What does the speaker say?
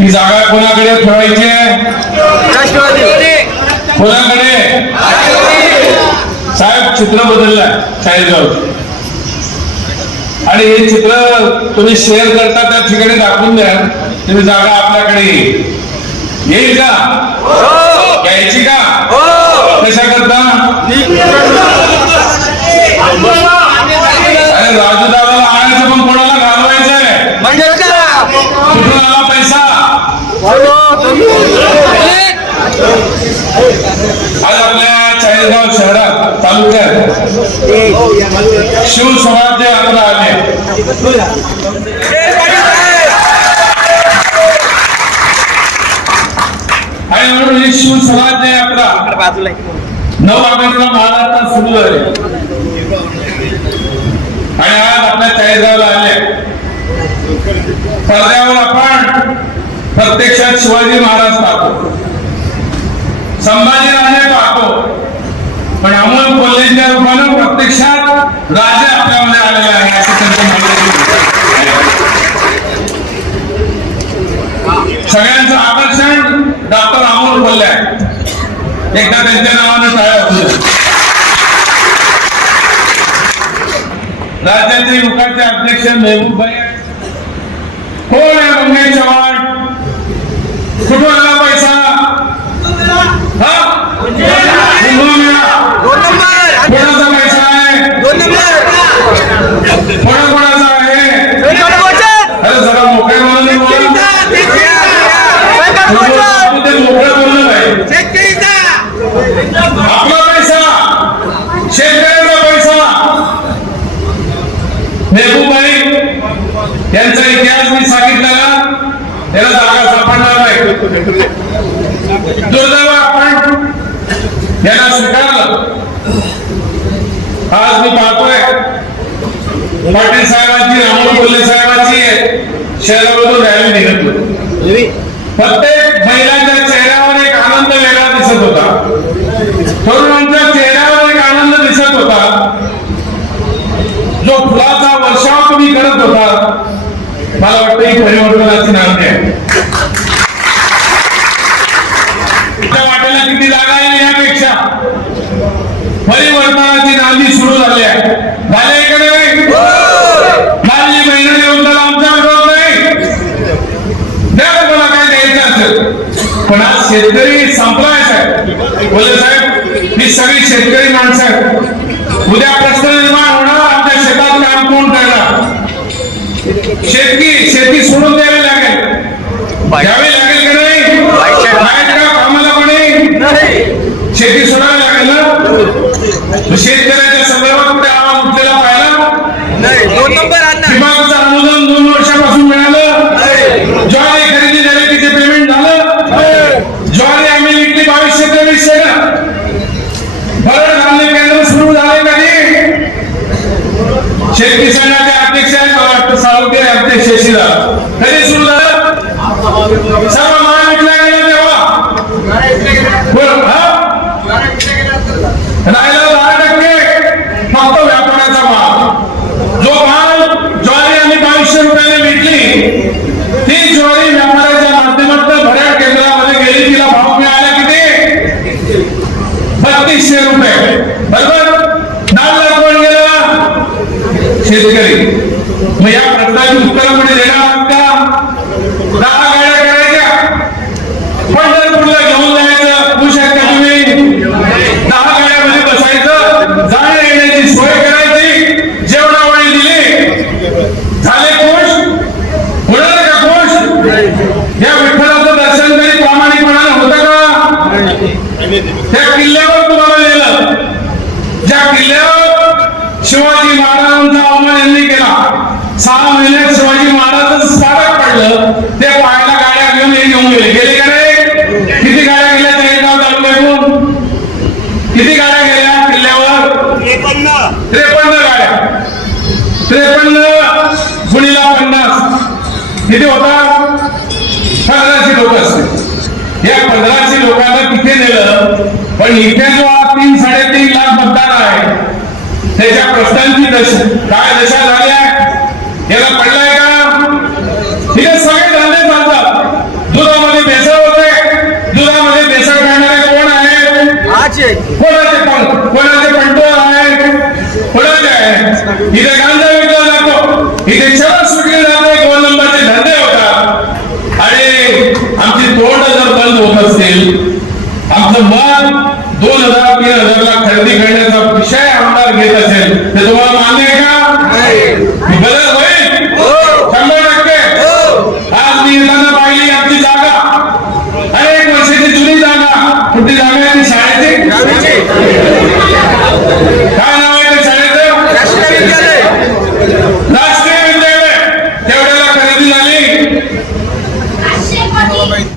ही जागा कोणाकडे ठेवायची आहे कोणाकडे? साहेब चित्र बदललंय चाळीसगाव आणि हे चित्र तुम्ही शेअर करता त्या ठिकाणी दाखवून द्या. तुम्ही जागा आपल्याकडे येईल. येईल का? घ्यायची का? कशा करता राजू दादाला आणायचं पण कोणाला घालवायचं आहे कुठून आला पैसा आज आपल्या चाळीसगाव शहरात तालुक्यात शिव समाज यात्रा आले आणि म्हणून ही शिव समाज यात्रा नऊ ऑगस्टला महाराष्ट्रात सुरू झाली. आणि आज आपल्या चाळीसगावला आले. पडद्यावर आपण प्रत्यक्षात शिवाजी महाराज पाहतो संभाजी राजे पाहतो पण अमोल कोल्हेच्या रूपानं प्रत्यक्षात राजे आपल्यामध्ये आलेले आहे असं त्यांचं म्हणणं सगळ्यांचं आकर्षण डॉक्टर अमोल कोल्हे आहे एकदा त्यांच्या नावानं टाळ्या राज्याचे युवकाचे अध्यक्ष मेहबूब भाई कोण आहे मंगेश चव्हाण? कुठून आला पैसा. हा? कोणाचा पैसा आहे. कोणा कोणाचा आहे. अरे जरा मोकळ्या मनाने बोला आपण ते मोकळं बोललं आपला पैसा. शेतकऱ्याचा पैसा. मेहबूबाई यांचा इतिहास मी सांगितला त्याला जागा दुर्दैव आपण यांना स्वीकारलं आज मी पाहतोय पाटील साहेबांची रामोल कोल्हे साहेबांची शहरामधून रॅली निघत होती. प्रत्येक महिलांच्या चेहऱ्यावर एक आनंद वेगळा दिसत होता. तरुणांच्या चेहऱ्यावर एक आनंद दिसत होता. जो फुलाचा वर्षाव तुम्ही करत होता मला वाटतं ही परिवर्तनाची नांदी आहे त्या वाटेला किती जागा आहे यापेक्षा परिवर्तनाची नांदी सुरू झाली आहे? झाले का नाही? लालजी महिना देऊन त्याला आमच्या विरोध नाही. द्या मला काय द्यायचं असेल. पण आज शेतकरी संपलाय साहेब. बोले साहेब ही सगळी शेतकरी माणसं आहेत. उद्या प्रश्न निर्माण होणार आमच्या शेतात काम कोण करणार? शेतकी शेती सोडून द्यावी लागेल. द्यावी लागेल का नाही? कामाला कोणी शेती सोडावी शेतकी संघाचे अध्यक्ष आहेत मला वाटतं शेतकरी. मग या प्रश्नाची उत्तर कोणी देणार आहात का दहा गाड्या करायच्या. पंढरपूरला घेऊन जायचं. होऊ शकता तुम्ही. दहा गाड्यामध्ये बसायचं. जाण्या येण्याची सोय करायची. जेवणावळी दिली. झाले कोश? होणार का कोश? या विठ्ठलाचं दर्शन तरी प्रामाणिकपणाने होतं का? त्या किल्ल्यावर तुम्हाला नेलं. ज्या किल्ल्यावर शिवाजी महाराजांचा अवमान यांनी केला. सहा महिन्यात शिवाजी महाराजांचं स्मारक पडलं. ते पाहायला गाड्या घेऊन हे घेऊन गेले. गेले का रे? किती गाड्या गेल्या जळगाव तालुक्यातून किती गाड्या गेल्या किल्ल्यावर? त्रेपन्न गाड्या. त्रेपन्न गुणीला पन्नास. किती होता? पंधराशे लोक असते या पंधराशे लोकांना तिथे नेलं. पण इथे जो हा तीन साडेतीन लाख मतदार त्याच्या प्रश्नांची काय दशा झाल्या? याला पडलाय का? तिथे सगळे धंदे चालतात. दुधामध्ये भेसळ होते. दुधामध्ये भेसळ करणारे कोण आहे कोणाचे कोणाचे पंटो आहे कोणाचे आहे इथे गांजा विकला जातो. इथे चरस विकली जाते कोण